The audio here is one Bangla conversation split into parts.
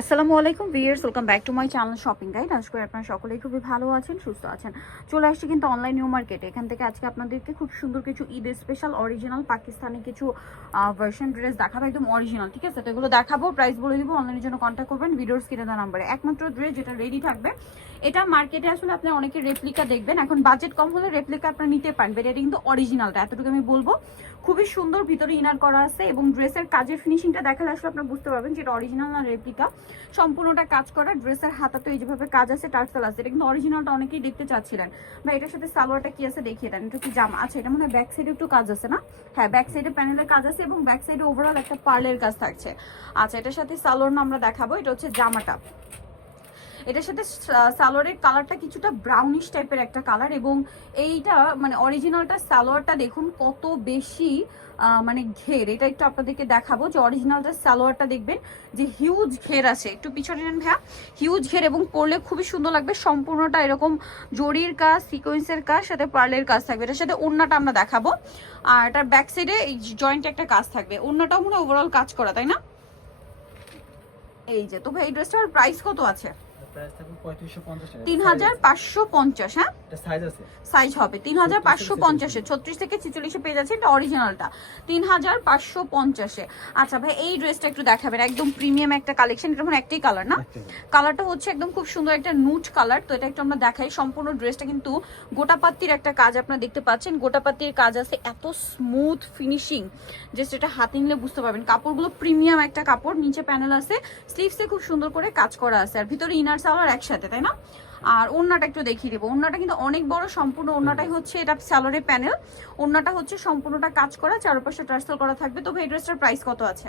আসসালামু আলাইকুম viewers, welcome back to my channel shopping guide. আশা করি আপনারা সকলেই খুবই ভালো আছেন, সুস্থ আছেন। চলে আসছি কিন্তু অনলাইন নিউ মার্কেটে। এখান থেকে আজকে আপনাদেরকে খুব সুন্দর কিছু ঈদ স্পেশাল অরিজিনাল পাকিস্তানি কিছু ভার্সন ড্রেস দেখাবো, একদম অরিজিনাল, ঠিক আছে? তো এগুলো দেখাবো, প্রাইস বলে দিব। অনলাইনের জন্য কন্ট্যাক্ট করবেন ভিডিওর স্ক্রিনে দেওয়া নাম্বারে। একমাত্র ড্রেস যেটা রেডি থাকবে, এটা মার্কেটে আসলে আপনি অনেকে রেপ্লিকা দেখবেন, এখন বাজেট কম হলে রেপ্লিকা আপনারা নিতে পারেন, বাট এটা কিন্তু অরিজিনালটা, এতটুকু আমি বলবো। খুবই সুন্দর, ভিতরে ইনার করা আছে এবং ড্রেসের কাজের ফিনিশিংটা দেখালে আসলে আপনারা বুঝতে পারবেন যেটা অরিজিনাল না রেপ্লিকা। সম্পূর্ণটা কাজ করা, ড্রেসের হাতা তো এই যেভাবে কাজ আছে, টার্সেল আছে, এটা কিন্তু অরিজিনালটা অনেকেই দেখতে চাচ্ছিলেন। বা এটার সাথে সালোয়ারটা কি আছে দেখিয়ে দেন, এটা কি জামা? আচ্ছা, এটা মনে হয় ব্যাক সাইডে একটু কাজ আছে না? হ্যাঁ, ব্যাক সাইডে প্যানেলের কাজ আছে এবং ব্যাক সাইডে ওভারঅল একটা পার্লের কাজ থাকছে। আচ্ছা, এটার সাথে সালোয়ার না আমরা দেখাবো, এটা হচ্ছে জামাটা। এটার সাথে সালোয়ারের কালারটা কিছুটা ব্রাউনিশ টাইপের একটা কালার, এবং এইটা মানে অরিজিনালটা সালোয়ারটা দেখুন কত বেশি মানে ঘের। এটা একটু আপনাদেরকে দেখাবো যে অরিজিনালটা সালোয়ারটা দেখবেন যে হিউজ ঘের আছে, একটু পিছনে নেন ভাইয়া, হিউজ ঘের, এবং পরলে খুবই সুন্দর লাগবে। সম্পূর্ণটা এরকম জরির কাজ, সিকোয়েন্সের কাজ, সাথে পার্লের কাজ থাকবে। এটার সাথে ওড়নাটা আমরা দেখাবো, আর এটার ব্যাক সাইডে এই জয়েন্টে একটা কাজ থাকবে। ওড়নাটাও মনে হয় ওভারঅল কাজ করা, তাই না? এই যে, তো ভাই এই ড্রেসটার প্রাইস কত আছে? 3550। হ্যাঁ, সাইজ হবে 3550, 36 থেকে 46 পেয়ে যাচ্ছে, এটা অরিজিনালটা 3550। আচ্ছা ভাই, এই ড্রেসটা একটু দেখাবেন, একদম প্রিমিয়াম একটা কালেকশন। এটা মানে একটাই কালার না, কালারটা হচ্ছে একদম খুব সুন্দর একটা নুট কালার। তো এটা একটু আমরা দেখাই। সম্পূর্ণ ড্রেসটা কিন্তু গোটাপাত্তির একটা কাজ আপনারা দেখতে পাচ্ছেন, গোটাপাত্তির কাজ আছে, এত স্মুথ ফিনিশিং, জাস্ট এটা হাতে নিলে বুঝতে পারবেন। কাপড়গুলো প্রিমিয়াম একটা কাপড়, নিচে প্যানেল আছে, স্লিভসে খুব সুন্দর করে কাজ করা আছে, আর ভিতরে ইনার সালোয়ার একসাথে, তাই না? আর ওড়নাটা একটু দেখিয়ে দেবো। ওড়নাটা কিন্তু অনেক বড়, সম্পূর্ণ ওড়নাটাই হচ্ছে এটা সালোয়ারের প্যানেল। ওড়নাটা হচ্ছে সম্পূর্ণটা কাজ করা, চারপাশে টার্সেল করা থাকবে। তবে এই ড্রেসটার প্রাইস কত আছে?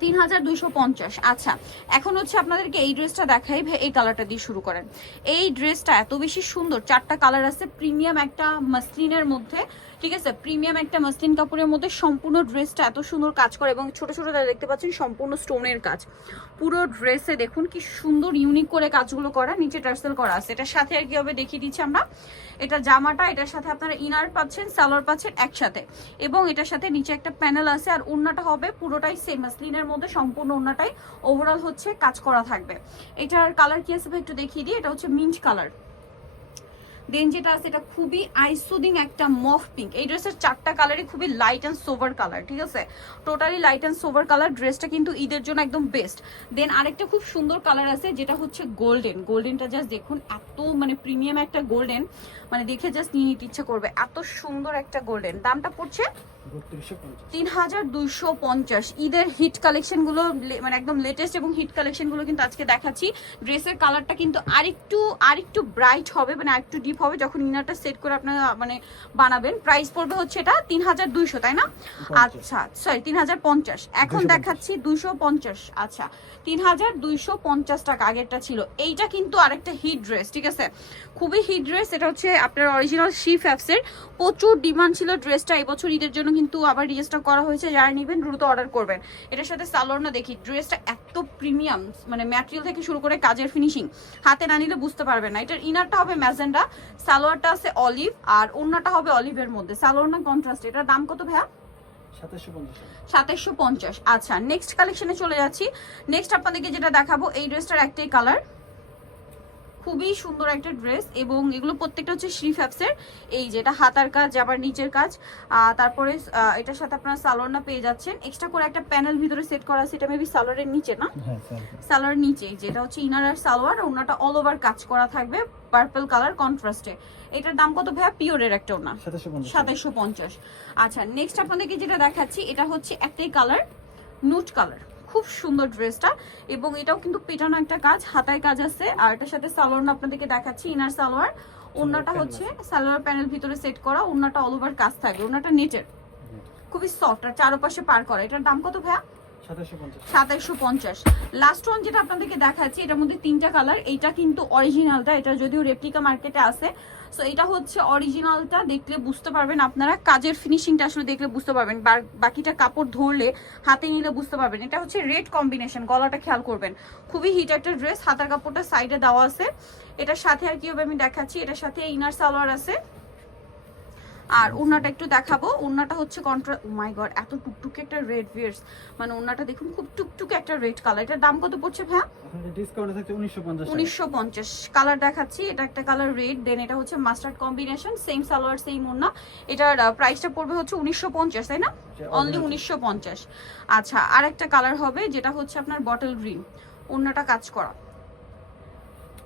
3250। আচ্ছা, এখন হচ্ছে আপনাদেরকে এই ড্রেসটা দেখাই। এই কালারটা দিয়ে শুরু করেন। এই ড্রেসটা এত বেশি সুন্দর, চারটা কালার আছে, প্রিমিয়াম একটা মাসলিনের মধ্যে, ঠিক আছে? প্রিমিয়াম একটা মাসলিন কাপড়ের মধ্যে সম্পূর্ণ ড্রেসটা এত সুন্দর কাজ করে, এবং ছোট ছোট দেখতে পাচ্ছেন সম্পূর্ণ স্টোনের কাজ। পুরো ড্রেসে দেখুন কি সুন্দর ইউনিক করে কাজগুলো করা, নিচে টার্সেল করা আছে। এটার সাথে আর কি হবে দেখিয়ে দিচ্ছি আমরা। এটা জামাটা, এটার সাথে আপনারা ইনার পাচ্ছেন, সালোয়ার পাচ্ছেন একসাথে, এবং এটার সাথে নিচে একটা প্যানেল আছে। আর ওড়নাটা হবে পুরোটাই সেম মাসলিনের মধ্যে, সম্পূর্ণ ওড়নাটাই ওভারঅল হচ্ছে কাজ করা থাকবে। এটার কালার কি আছে একটু দেখিয়ে দিই। এটা হচ্ছে মিন্ট কালার। দেন যেটা আছে এটা খুবই আইসুদিং একটা মফ পিঙ্ক। এই ড্রেসের চারটা কালারই খুবই লাইট অ্যান্ড সোভার কালার, ঠিক আছে? Totally light and sober colour. ড্রেসটা কিন্তু ঈদের জন্য একদম বেস্ট। দেন আরেকটা খুব সুন্দর কালার আছে, যেটা হচ্ছে গোল্ডেন। গোল্ডেনটা জাস্ট দেখুন, এত মানে প্রিমিয়াম একটা গোল্ডেন, মানে দেখে জাস্ট নিয়ে নিতে ইচ্ছা করবে, এত সুন্দর একটা গোল্ডেন। দামটা পড়ছে 3250। ঈদের হিট কালেকশন গুলো মানে একদম লেটেস্ট এবং হিট কালেকশন গুলো কিন্তু আজকে দেখাচ্ছি। ড্রেসের কালারটা কিন্তু আরেকটু ব্রাইট হবে, মানে আরেকটু ডিপ হবে যখন ইনারটা সেট করে আপনারা মানে বানাবেন। প্রাইস পড়বে হচ্ছে এটা 3200, তাই না? আচ্ছা, সরি 3050। এখন দেখাচ্ছি 250। আচ্ছা, 3250 টাকা আগেরটা ছিল। এইটা কিন্তু আরেকটা হিট ড্রেস, ঠিক আছে? খুবই হিট ড্রেস। এটা হচ্ছে আপনার অরিজিনাল শি ফ্যাবসের, প্রচুর ডিমান্ড ছিল ড্রেসটা। এবছর ঈদের জন্য কিন্তু আবার রিস্টক করা হয়েছে, যারা নেবেন দ্রুত অর্ডার করবেন। এটার সাথে সালোয়ার না দেখি, ড্রেসটা এত প্রিমিয়াম, মানে ম্যাটেরিয়াল থেকে শুরু করে কাজের ফিনিশিং, হাতে না নিলে বুঝতে পারবেন না। এটার ইনারটা হবে ম্যাজেন্ডা, সালোয়ারটা আছে অলিভ, আর ওড়নাটা হবে অলিভের মধ্যে, সালোয়ার না কন্ট্রাস্ট। এটার দাম কত ভাইয়া? 2750। আচ্ছা, নেক্সট কালেকশনে চলে যাচ্ছি। নেক্সট আপনাদেরকে যেটা দেখাবো, এই ড্রেসটার একটাই কালার, খুবই সুন্দর একটা ড্রেস, এবং এগুলো প্রত্যেকটা হচ্ছে শ্রী ফ্যাবসের। এই যে এটা হাতার কাজ, আবার নিচের কাজ, তারপরে এটার সাথে আপনারা সালোয়ার না পেয়ে যাচ্ছেন। এক্সট্রা করে একটা প্যানেল ভিতরে সেট করা আছে, এটা মেবি সালোয়ারের নিচে না? সালোয়ার নিচে, যেটা হচ্ছে ইনার আর সালোয়ার, ওনাটা অল ওভার কাজ করা থাকবে পার্পল কালার কন্ট্রাস্টে। এটার দাম কত ভাইয়া? পিওরের একটা ওনা 2750। আচ্ছা, নেক্সট আপনাদেরকে যেটা দেখাচ্ছি, এটা হচ্ছে একটাই কালার, নুট কালার, খুব সুন্দর ড্রেসটা, এবং এটাও কিন্তু পেটানো একটা কাজ, হাতায় কাজ আছে। আর এটার সাথে সালোয়ার আপনাদেরকে দেখাচ্ছি, ইনার সালোয়ার, ওড়নাটা হচ্ছে সালোয়ার প্যানেল ভিতরে সেট করা, ওড়নাটা অল ওভার কাজ থাকবে, ওড়নাটা নেটের, খুবই সফট, আর চারপাশে পার করা। এটার দাম কত ভাইয়া? 2750। লাস্ট ওয়ান যেটা আপনাদেরকে দেখাচ্ছি, এটার মধ্যে তিনটা কালার। এইটা কিন্তু অরিজিনালটা, এটা যদিও রেপ্লিকা মার্কেটে আছে, সো এটা হচ্ছে অরিজিনালটা। দেখলে বুঝতে পারবেন আপনারা, কাজের ফিনিশিংটা আসলে দেখলে বুঝতে পারবেন, বাকিটা কাপড় ধরলে হাতে নিলে বুঝতে পারবেন। এটা হচ্ছে রেড কম্বিনেশন, গলাটা খেয়াল করবেন, খুবই হিট একটা ড্রেস। হাতার কাপড়টা সাইডে দেওয়া আছে। এটার সাথে আর কি হবে আমি দেখাচ্ছি, এটার সাথে ইনার সালোয়ার আছে, আর ওড়নাটা একটু দেখাবো, ওড়নাটা হচ্ছে কন্ট্রা, ও মাই গড এত টুকটুকে একটা রেড ভিয়ার্স, মানে ওড়নাটা দেখুন খুব টুকটুকে একটা রেড কালার। এটার দাম কত পড়ছে ভাইয়া? ডিসকাউন্টে থাকছে 1950 টাকা। 1950। কালার দেখাচ্ছি, এটা একটা কালার রেড, দেন এটা হচ্ছে mustard combination, same salwar same ওড়না। এটার প্রাইসটা পড়বে হচ্ছে 1950, তাই না? অনলি 1950। আচ্ছা, আর একটা কালার হবে যেটা হচ্ছে আপনার বটল গ্রিন, ওড়নাটা কাজ করা।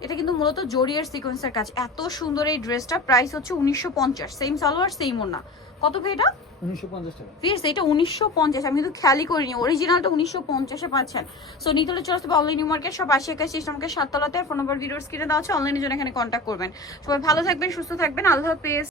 এটা কিন্তু মূলত জরিয়ার সিকোয়েন্সের কাজ, এত সুন্দর এই ড্রেসটা। প্রাইস হচ্ছে 1950, সেম সালোয়ার সেম ওড়না। কত ভাই এটা? 1950 টাকা। ফিরস এটা 1950, আমি কিন্তু খেয়ালই করিনি, অরিজিনালটা 1950-এ পাচ্ছেন। সো নিতে হলে চলে আসতে হবে অনলাইন নিউ মার্কেট, সব 80 সিস্টেম আমাকে 7 তলাতে, ফোন নম্বর ভিডিওর স্ক্রিনে দেওয়া আছে, অনলাইনে জন্য এখানে কন্ট্যাক্ট করবেন। সবাই ভালো থাকবেন, সুস্থ থাকবেন, আল্লাহ হাফেজ।